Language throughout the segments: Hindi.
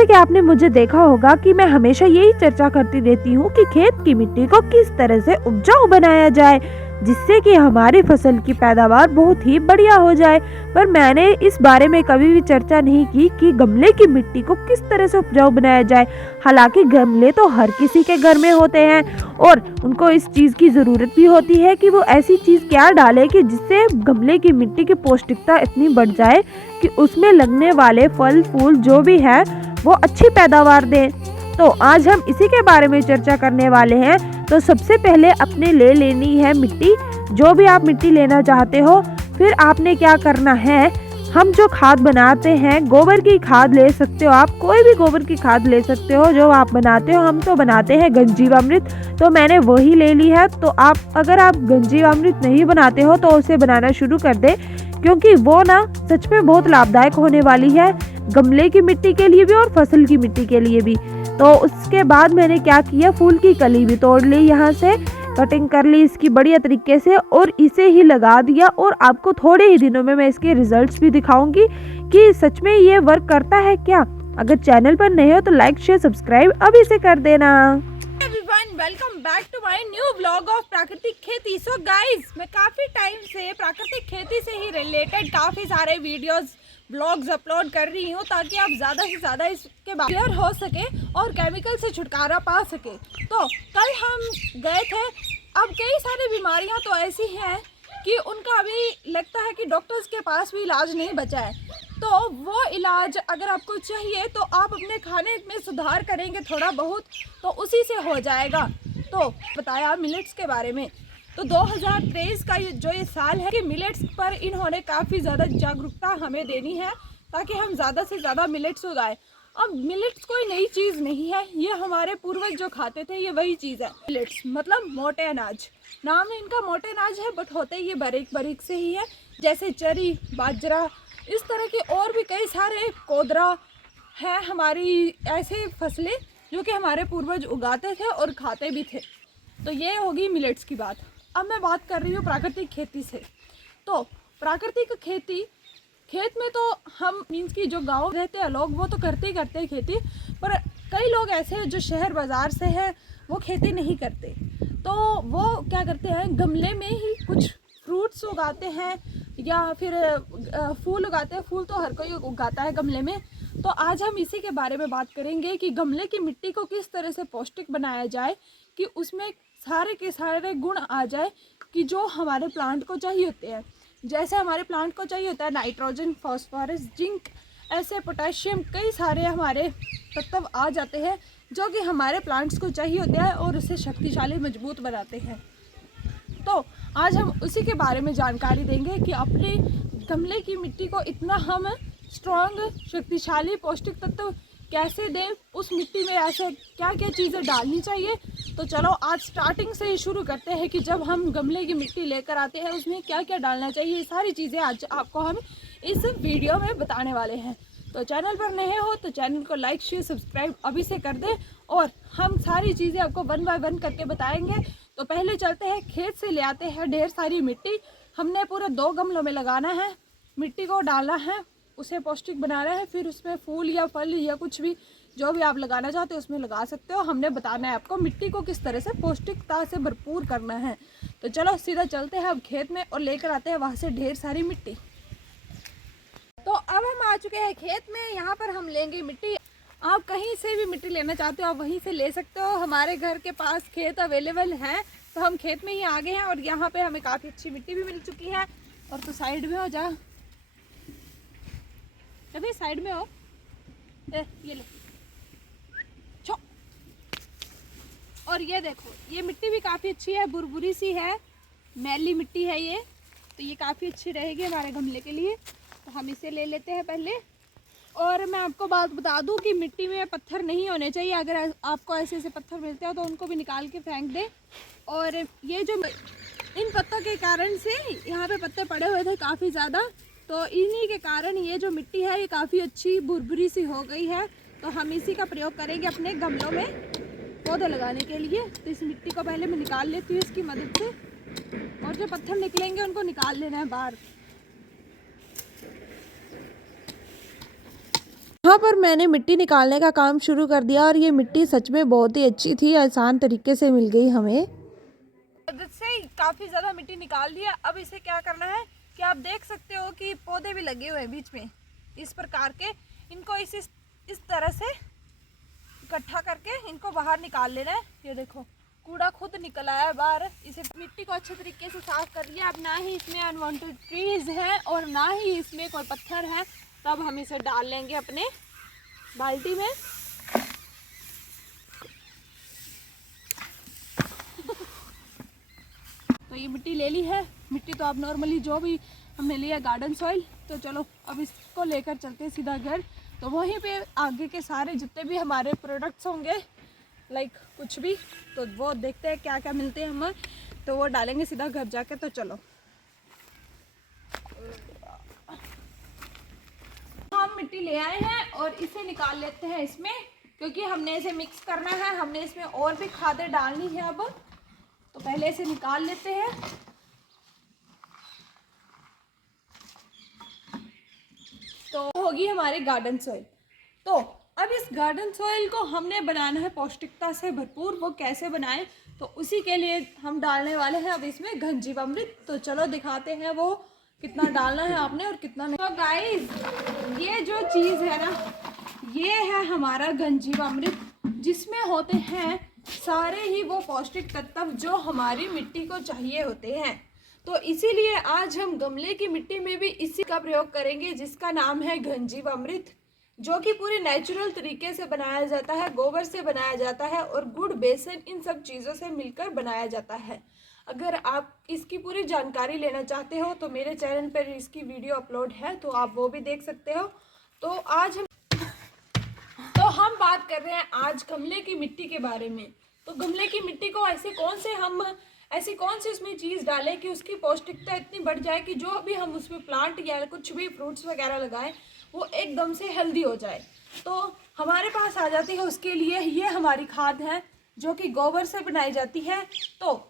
जैसे कि आपने मुझे देखा होगा कि मैं हमेशा यही चर्चा करती रहती हूँ कि खेत की मिट्टी को किस तरह से उपजाऊ बनाया जाए जिससे कि हमारी फसल की पैदावार बहुत ही बढ़िया हो जाए। पर मैंने इस बारे में कभी भी चर्चा नहीं की कि गमले की मिट्टी को किस तरह से उपजाऊ बनाया जाए। हालांकि गमले तो हर किसी के घर में होते हैं और उनको इस चीज़ की ज़रूरत भी होती है कि वो ऐसी चीज़ क्या डाले कि जिससे गमले की मिट्टी की पौष्टिकता इतनी बढ़ जाए कि उसमें लगने वाले फल फूल जो भी है वो अच्छी पैदावार दें। तो आज हम इसी के बारे में चर्चा करने वाले हैं। तो सबसे पहले अपने ले लेनी है मिट्टी, जो भी आप मिट्टी लेना चाहते हो। फिर आपने क्या करना है, हम जो खाद बनाते हैं गोबर की खाद ले सकते हो, आप कोई भी गोबर की खाद ले सकते हो जो आप बनाते हो। हम तो बनाते हैं गंजीवामृत, तो मैंने वही ले ली है। तो आप अगर आप गंजीवामृत नहीं बनाते हो तो उसे बनाना शुरू कर दे, क्योंकि वो ना सच में बहुत लाभदायक होने वाली है गमले की मिट्टी के लिए भी और फसल की मिट्टी के लिए भी। तो उसके बाद मैंने क्या किया, फूल की कली भी तोड़ ली, यहाँ से कटिंग कर ली इसकी बढ़िया तरीके से और इसे ही लगा दिया। और आपको थोड़े ही दिनों में मैं इसके रिजल्ट्स भी दिखाऊंगी कि सच में ये वर्क करता है क्या। अगर चैनल पर नए हो तो लाइक शेयर सब्सक्राइब अभी से कर देना। Everyone, welcome back to my new vlog of प्राकृतिक खेती। सो गाइस, मैं काफ़ी टाइम से प्राकृतिक खेती से ही रिलेटेड काफ़ी सारे वीडियोस ब्लॉग्स अपलोड कर रही हूँ ताकि आप ज़्यादा से ज़्यादा इसके बारे हो सके और केमिकल से छुटकारा पा सके। तो कल हम गए थे। अब कई सारी बीमारियाँ तो ऐसी हैं कि उनका अभी लगता है कि डॉक्टर्स के पास भी इलाज नहीं बचा है। तो वो इलाज अगर आपको चाहिए तो आप अपने खाने में सुधार करेंगे थोड़ा बहुत तो उसी से हो जाएगा। तो बताया मिलेट्स के बारे में। तो 2023 का ये साल है कि मिलेट्स पर इन्होंने काफ़ी ज़्यादा जागरूकता हमें देनी है ताकि हम ज़्यादा से ज़्यादा मिलेट्स उगाएं। अब मिलेट्स कोई नई चीज़ नहीं है, ये हमारे पूर्वज जो खाते थे ये वही चीज़ है। मिलेट्स मतलब मोटे अनाज, नाम इनका मोटे अनाज है बट होते ये बारीक बारीक से ही है, जैसे चरी, बाजरा, इस तरह के और भी कई सारे कोदरा हैं हमारी ऐसे फसलें जो कि हमारे पूर्वज उगाते थे और खाते भी थे। तो ये होगी मिलेट्स की बात। अब मैं बात कर रही हूँ प्राकृतिक खेती से। तो प्राकृतिक खेती, खेत में तो हम मीन्स की जो गांव रहते हैं लोग वो तो करते ही करते हैं खेती, पर कई लोग ऐसे हैं जो शहर बाज़ार से हैं वो खेती नहीं करते। तो वो क्या करते हैं, गमले में ही कुछ फ्रूट्स उगाते हैं या फिर फूल उगाते हैं। फूल तो हर कोई उगाता है गमले में। तो आज हम इसी के बारे में बात करेंगे कि गमले की मिट्टी को किस तरह से पौष्टिक बनाया जाए कि उसमें सारे के सारे गुण आ जाए कि जो हमारे प्लांट को चाहिए होते हैं। जैसे हमारे प्लांट को चाहिए होता है नाइट्रोजन, फास्फोरस, जिंक, ऐसे पोटेशियम, कई सारे हमारे तत्व आ जाते हैं जो कि हमारे प्लांट्स को चाहिए होते हैं और उसे शक्तिशाली मजबूत बनाते हैं। तो आज हम उसी के बारे में जानकारी देंगे कि अपने गमले की मिट्टी को इतना हम स्ट्रॉन्ग, शक्तिशाली, पौष्टिक तत्व कैसे दें, उस मिट्टी में ऐसे क्या क्या चीज़ें डालनी चाहिए। तो चलो आज स्टार्टिंग से ही शुरू करते हैं कि जब हम गमले की मिट्टी लेकर आते हैं उसमें क्या क्या डालना चाहिए। ये सारी चीज़ें आज आपको हम इस वीडियो में बताने वाले हैं। तो चैनल पर नए हो तो चैनल को लाइक शेयर सब्सक्राइब अभी से कर दें और हम सारी चीज़ें आपको वन बाय वन करके बताएंगे। तो पहले चलते हैं, खेत से ले आते हैं ढेर सारी मिट्टी। हमने पूरे 2 गमलों में लगाना है, मिट्टी को डालना है, उसे पौष्टिक बनाना है, फिर उसमें फूल या फल या कुछ भी जो भी आप लगाना चाहते हो उसमें लगा सकते हो। हमने बताना है आपको मिट्टी को किस तरह से पौष्टिकता से भरपूर करना है। तो चलो सीधा चलते हैं अब खेत में और लेकर आते हैं वहाँ से ढेर सारी मिट्टी। तो अब हम आ चुके हैं खेत में, यहाँ पर हम लेंगे मिट्टी। आप कहीं से भी मिट्टी लेना चाहते हो आप वहीं से ले सकते हो, हमारे घर के पास खेत अवेलेबल है। तो हम खेत में ही आ गए हैं और यहाँ पे हमें काफ़ी अच्छी मिट्टी भी मिल चुकी है। और तो साइड में हो जा, अभी साइड में हो, ये लो छो। और ये देखो ये मिट्टी भी काफ़ी अच्छी है, बुरबुरी सी है, मैली मिट्टी है ये। तो ये काफ़ी अच्छी रहेगी हमारे गमले के लिए। तो हम इसे ले लेते हैं पहले। और मैं आपको बात बता दूं कि मिट्टी में पत्थर नहीं होने चाहिए। अगर आपको ऐसे ऐसे पत्थर मिलते हो तो उनको भी निकाल के फेंक दें। और ये जो इन पत्तों के कारण से यहाँ पे पत्ते पड़े हुए थे काफ़ी ज़्यादा, तो इन्हीं के कारण ये जो मिट्टी है ये काफ़ी अच्छी भुरभुरी सी हो गई है। तो हम इसी का प्रयोग करेंगे अपने गमलों में पौधे लगाने के लिए। तो इस मिट्टी को पहले मैं निकाल लेती हूँ इसकी मदद से, और जो पत्थर निकलेंगे उनको निकाल लेना है बाहर। यहाँ पर मैंने मिट्टी निकालने का काम शुरू कर दिया और ये मिट्टी सच में बहुत ही अच्छी थी, आसान तरीके से मिल गई हमें। मदद से काफ़ी ज़्यादा मिट्टी निकाल लिया। अब इसे क्या करना है कि आप देख सकते हो कि पौधे भी लगे हुए हैं बीच में इस प्रकार के। इनको इस तरह से इकट्ठा करके इनको बाहर निकाल लेना है। ये देखो कूड़ा खुद निकल आया है बाहर। इसे मिट्टी को अच्छे तरीके से साफ कर लिया। अब ना ही इसमें अनवांटेड ट्रीज हैं और ना ही इसमें कोई पत्थर है। तब हम इसे डाल लेंगे अपने बाल्टी में। तो ये मिट्टी ले ली है। मिट्टी तो अब नॉर्मली जो भी हमने लिया गार्डन सॉइल। तो चलो अब इसको लेकर चलते हैं सीधा घर। तो वहीं पे आगे के सारे जितने भी हमारे प्रोडक्ट्स होंगे लाइक कुछ भी, तो वो देखते हैं क्या क्या मिलते हैं हमें, तो वो डालेंगे सीधा घर जाके। तो चलो हम मिट्टी ले आए हैं और इसे निकाल लेते हैं इसमें, क्योंकि हमने इसे मिक्स करना है। हमने इसमें और भी खादें डालनी है अब, तो पहले इसे निकाल लेते हैं। तो होगी हमारे गार्डन सॉइल। तो अब इस गार्डन सॉइल को हमने बनाना है पौष्टिकता से भरपूर। वो कैसे बनाएं, तो उसी के लिए हम डालने वाले हैं अब इसमें घनजीवामृत। तो चलो दिखाते हैं वो कितना डालना है आपने और कितना नहीं। तो गाइस ये जो चीज़ है ना, ये है हमारा घनजीवामृत, जिसमें होते हैं सारे ही वो पौष्टिक तत्व जो हमारी मिट्टी को चाहिए होते हैं। तो इसीलिए आज हम गमले की मिट्टी में भी इसी का प्रयोग करेंगे, जिसका नाम है घनजीवामृत, जो कि पूरे नेचुरल तरीके से बनाया जाता है। गोबर से बनाया जाता है और गुड़, बेसन, इन सब चीज़ों से मिलकर बनाया जाता है। अगर आप इसकी पूरी जानकारी लेना चाहते हो तो मेरे चैनल पर इसकी वीडियो अपलोड है, तो आप वो भी देख सकते हो। तो हम बात कर रहे हैं आज गमले की मिट्टी के बारे में। तो गमले की मिट्टी को ऐसी कौन सी उसमें चीज़ डालें कि उसकी पौष्टिकता इतनी बढ़ जाए कि जो भी हम उसमें प्लांट या कुछ भी फ्रूट्स वगैरह लगाएं वो एकदम से हेल्दी हो जाए। तो हमारे पास आ जाती है उसके लिए ये हमारी खाद है, जो कि गोबर से बनाई जाती है। तो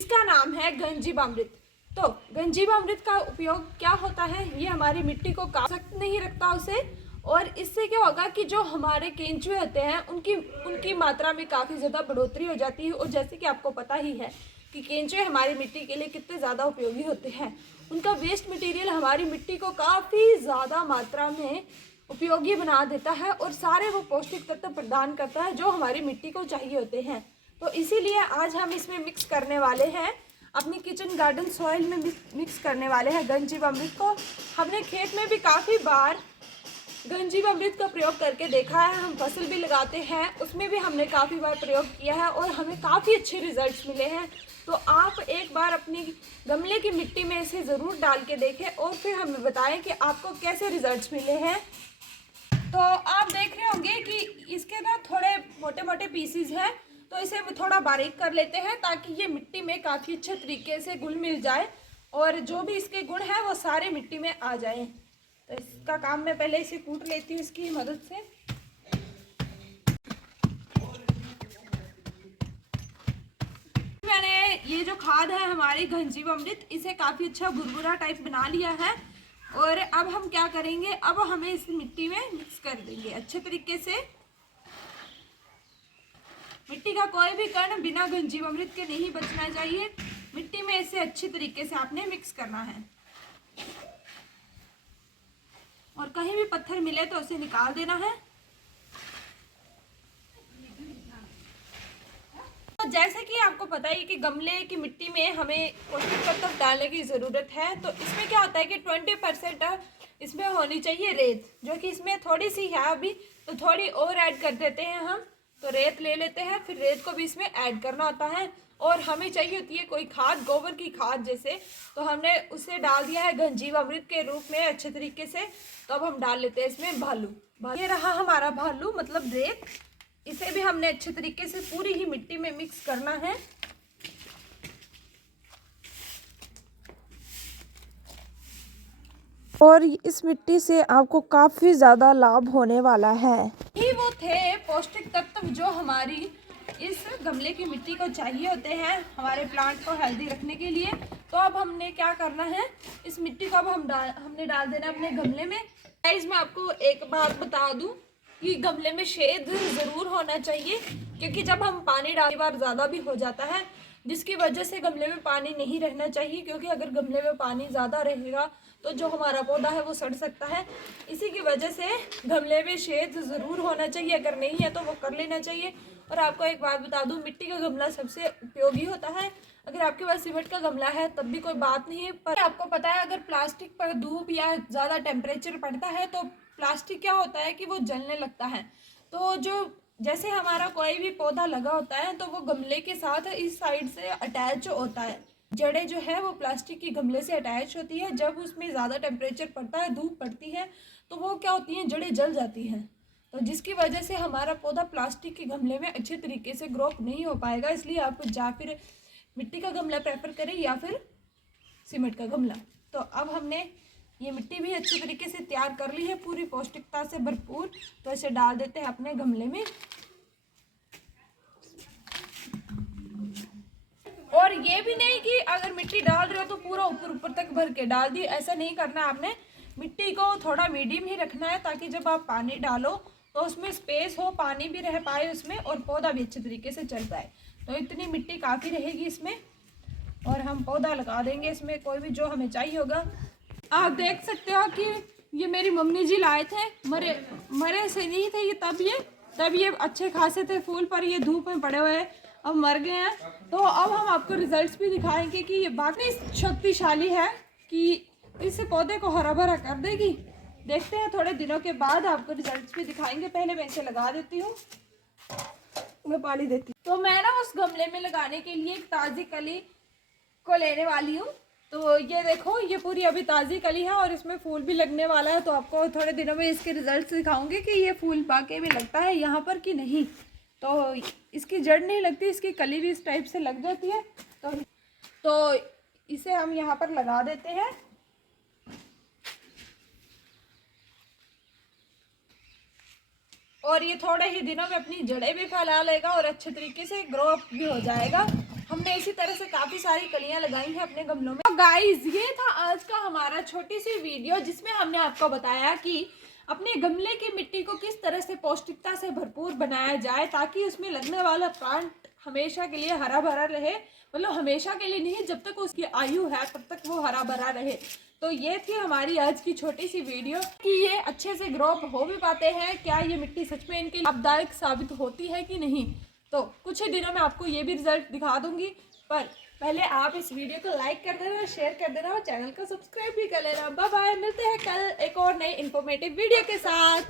इसका नाम है घनजीवामृत। तो घनजीवामृत का उपयोग क्या होता है, ये हमारी मिट्टी को सख्त नहीं रखता उसे, और इससे क्या होगा कि जो हमारे केंचुए होते हैं उनकी मात्रा में काफ़ी ज़्यादा बढ़ोतरी हो जाती है। और जैसे कि आपको पता ही है कि केंचुए हमारी मिट्टी के लिए कितने ज़्यादा उपयोगी होते हैं। उनका वेस्ट मटेरियल हमारी मिट्टी को काफ़ी ज़्यादा मात्रा में उपयोगी बना देता है और सारे वो पौष्टिक तत्व प्रदान करता है जो हमारी मिट्टी को चाहिए होते हैं। तो इसीलिए आज हम इसमें मिक्स करने वाले हैं, अपनी किचन गार्डन सॉइल में मिक्स करने वाले हैं घनजीवामृत को। हमने खेत में भी काफ़ी बार घनजीवामृत का प्रयोग करके देखा है। हम फसल भी लगाते हैं, उसमें भी हमने काफ़ी बार प्रयोग किया है और हमें काफ़ी अच्छे रिजल्ट्स मिले हैं। तो आप एक बार अपनी गमले की मिट्टी में इसे ज़रूर डाल के देखें और फिर हमें बताएं कि आपको कैसे रिजल्ट्स मिले हैं। तो आप देख रहे होंगे कि इसके ना थोड़े मोटे मोटे पीसीज हैं, तो इसे थोड़ा बारीक कर लेते हैं ताकि ये मिट्टी में काफ़ी अच्छे तरीके से घुल मिल जाए और जो भी इसके गुण हैं वो सारे मिट्टी में आ जाएं। तो इसका काम मैं पहले इसे कूट लेती हूँ इसकी मदद से। मैंने ये जो खाद है हमारी घनजीवामृत, इसे काफ़ी अच्छा भुरभुरा टाइप बना लिया है। और अब हम क्या करेंगे, अब हमें इस मिट्टी में मिक्स कर देंगे अच्छे तरीके से। मिट्टी का कोई भी कण बिना घनजीवामृत के नहीं बचना चाहिए। मिट्टी में इसे अच्छी तरीके से आपने मिक्स करना है और कहीं भी पत्थर मिले तो उसे निकाल देना है। तो जैसे कि आपको पता है कि गमले की मिट्टी में हमें पौष्टिक तत्व डालने की ज़रूरत है। तो इसमें क्या होता है कि 20% इसमें होनी चाहिए रेत, जो कि इसमें थोड़ी सी है अभी, तो थोड़ी और ऐड कर देते हैं हम। तो रेत ले लेते हैं, फिर रेत को भी इसमें ऐड करना होता है। और हमें चाहिए होती है कोई खाद, गोबर की खाद जैसे, तो हमने उसे डाल दिया है घनजीवामृत के रूप में अच्छे तरीके से। तो अब हम डाल लेते हैं इसमें भालू। ये रहा हमारा भालू मतलब रेत। इसे भी हमने अच्छे तरीके से पूरी ही मिट्टी में मिक्स करना है। और इस मिट्टी से आपको काफ़ी ज़्यादा लाभ होने वाला है। ये वो थे पौष्टिक तत्व जो हमारी इस गमले की मिट्टी को चाहिए होते हैं हमारे प्लांट को हेल्दी रखने के लिए। तो अब हमने क्या करना है, इस मिट्टी को अब हमने डाल देना अपने गमले में। गाइस मैं आपको एक बात बता दूं कि गमले में छेद ज़रूर होना चाहिए, क्योंकि जब हम पानी डालने बार ज़्यादा भी हो जाता है, जिसकी वजह से गमले में पानी नहीं रहना चाहिए, क्योंकि अगर गमले में पानी ज़्यादा रहेगा तो जो हमारा पौधा है वो सड़ सकता है। इसी की वजह से गमले में छेद ज़रूर होना चाहिए, अगर नहीं है तो वो कर लेना चाहिए। और आपको एक बात बता दूं, मिट्टी का गमला सबसे उपयोगी होता है। अगर आपके पास सीमेंट का गमला है तब भी कोई बात नहीं है, पर आपको पता है अगर प्लास्टिक पर धूप या ज़्यादा टेम्परेचर पड़ता है तो प्लास्टिक क्या होता है कि वो जलने लगता है। तो जो जैसे हमारा कोई भी पौधा लगा होता है तो वो गमले के साथ इस साइड से अटैच होता है, जड़ें जो है वो प्लास्टिक के गमले से अटैच होती है। जब उसमें ज़्यादा टेम्परेचर पड़ता है, धूप पड़ती है, तो वो क्या होती हैं, जड़ें जल जाती हैं। तो जिसकी वजह से हमारा पौधा प्लास्टिक के गमले में अच्छे तरीके से ग्रो नहीं हो पाएगा। इसलिए आप या फिर मिट्टी का गमला प्रेफर करें या फिर सीमेंट का गमला। तो अब हमने ये मिट्टी भी अच्छी तरीके से तैयार कर ली है, पूरी पौष्टिकता से भरपूर। तो इसे डाल देते हैं अपने गमले में। और ये भी नहीं कि अगर मिट्टी डाल रहे हो तो पूरा ऊपर ऊपर तक भर के डाल दी, ऐसा नहीं करना। आपने मिट्टी को थोड़ा मीडियम ही रखना है, ताकि जब आप पानी डालो तो उसमें स्पेस हो, पानी भी रह पाए उसमें और पौधा भी अच्छे तरीके से चल पाए। तो इतनी मिट्टी काफ़ी रहेगी इसमें, और हम पौधा लगा देंगे इसमें, कोई भी जो हमें चाहिए होगा। आप देख सकते हो कि ये मेरी मम्मी जी लाए थे, मरे से नहीं थे ये, तब ये अच्छे खासे थे फूल, पर ये धूप में पड़े हुए अब मर गए हैं। तो अब हम आपको रिजल्ट्स भी दिखाएंगे कि ये बाकी शक्तिशाली है कि इस पौधे को हरा भरा कर देगी। देखते हैं, थोड़े दिनों के बाद आपको रिजल्ट्स भी दिखाएंगे। पहले मैं इसे लगा देती हूँ, मैं पानी देती हूँ। तो मैं ना उस गमले में लगाने के लिए एक ताज़ी कली को लेने वाली हूँ। तो ये देखो, ये पूरी अभी ताज़ी कली है और इसमें फूल भी लगने वाला है। तो आपको थोड़े दिनों में इसके रिजल्ट्स दिखाऊंगी कि ये फूल वाकई में लगता है यहाँ पर कि नहीं। तो इसकी जड़ नहीं लगती, इसकी कली भी इस टाइप से लग जाती है। तो इसे हम यहाँ पर लगा देते हैं। और ये थोड़े ही दिनों में अपनी जड़ें भी फैला लेगा और अच्छे तरीके से ग्रो अप भी हो जाएगा। हमने इसी तरह से काफ़ी सारी कलियां लगाई हैं अपने गमलों में। तो गाइस, ये था आज का हमारा छोटी सी वीडियो, जिसमें हमने आपको बताया कि अपने गमले की मिट्टी को किस तरह से पौष्टिकता से भरपूर बनाया जाए, ताकि उसमें लगने वाला प्लांट हमेशा के लिए हरा भरा रहे। मतलब हमेशा के लिए नहीं, जब तक उसकी आयु है तब तक वो हरा भरा रहे। तो ये थी हमारी आज की छोटी सी वीडियो कि ये अच्छे से ग्रो अप हो भी पाते हैं, क्या ये मिट्टी सच में इनके लाभदायक साबित होती है कि नहीं। तो कुछ ही दिनों में आपको ये भी रिजल्ट दिखा दूंगी, पर पहले आप इस वीडियो को लाइक कर देना, शेयर कर देना और चैनल को सब्सक्राइब भी कर लेना। बाय बाय, मिलते हैं कल एक और नई इन्फॉर्मेटिव वीडियो के साथ।